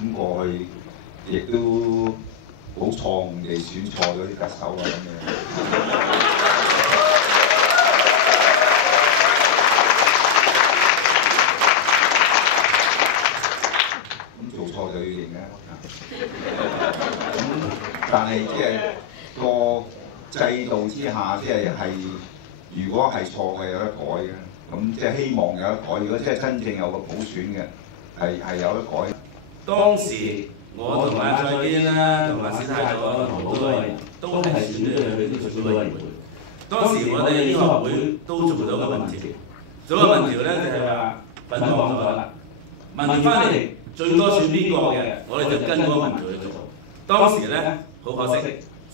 咁過去亦都好錯誤地選錯咗啲特首啊咁樣。做錯就要認啦。咁但係即係個制度之下，如果係錯嘅有得改嘅，咁即係希望有得改。如果即係真正有個普選嘅，係有得改。當時我同阿蔡堅啦，同埋史泰國同好多人都係選咗去呢個選舉委員會。當時我哋呢個學會都做咗個民調，做個民調咧就係話分開咗啦，問翻嚟。最多選邊個嘅，我哋就跟嗰個民調去做。當時咧好可惜，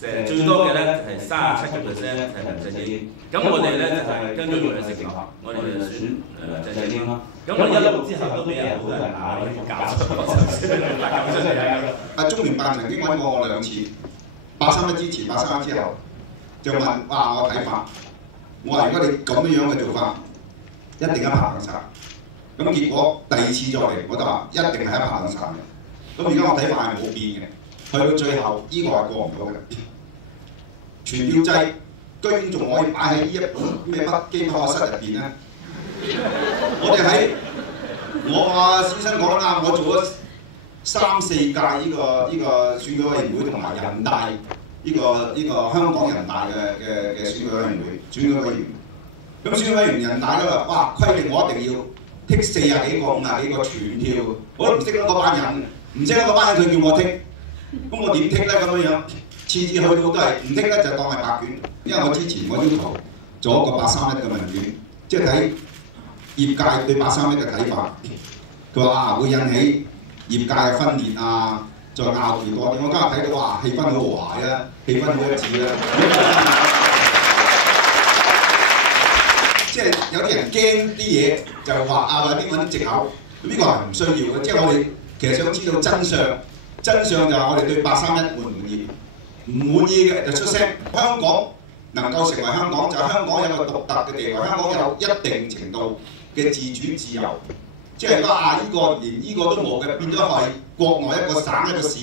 最多嘅咧係37%係梁振英。咁我哋咧就係根據佢嘅承諾，我哋就選梁振英咯。咁我一路之後都俾人好多人鬧，搞錯。中聯辦曾經揾過我2次，831之前、831之後，就問我睇法。我話如果你咁樣嘅做法，一定一拍兩散。咁結果第2次再嚟，我就話一定係一拍兩散嘅。咁而家我睇法係冇變嘅，去到最後呢個係過唔到嘅。全票制居然仲可以擺喺呢一本咩北京課室入邊咧？我先生講得啱，我做咗3、4屆呢個選舉委員會同埋人大呢個香港人大嘅選舉委員會選舉委員。咁選舉委員人大咧話，哇規定我一定要剔40幾個、50幾個全票，我都唔識得嗰班人，唔識得嗰班人佢叫我剔，咁我點剔咧咁樣？次次去到都係唔剔咧就當係白卷，因為我之前我要求做一個831嘅問卷，即係睇業界對831嘅睇法。佢話會引起業界嘅分裂啊，再拗撬多啲。我今日睇到哇，氣氛好和諧啊，氣氛好一致啊。即係有啲人驚啲嘢，就話或者揾啲藉口，呢個係唔需要嘅。即係我哋其實想知道真相，真相就係我哋對831滿唔滿意，唔滿意嘅就出聲。香港能夠成為香港，就係香港有個獨特嘅地位，香港有一定程度嘅自主自由。即係話呢個連呢個都冇嘅，變咗係國內一個省一個市，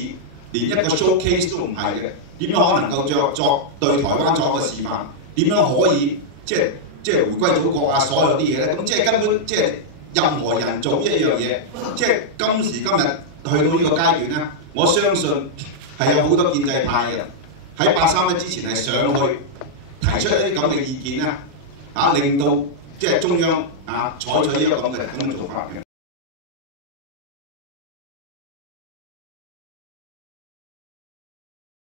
連一個 showcase 都唔係嘅，點樣可能夠作對台灣作一個示範？點樣可以即係回歸祖國啊？所有啲嘢咧，咁即係根本即係任何人做一樣嘢，即係今時今日去到呢個階段咧，我相信係有好多建制派嘅人喺831之前係上去提出一啲咁嘅意見咧，令到即係中央採取呢個咁嘅做法嘅。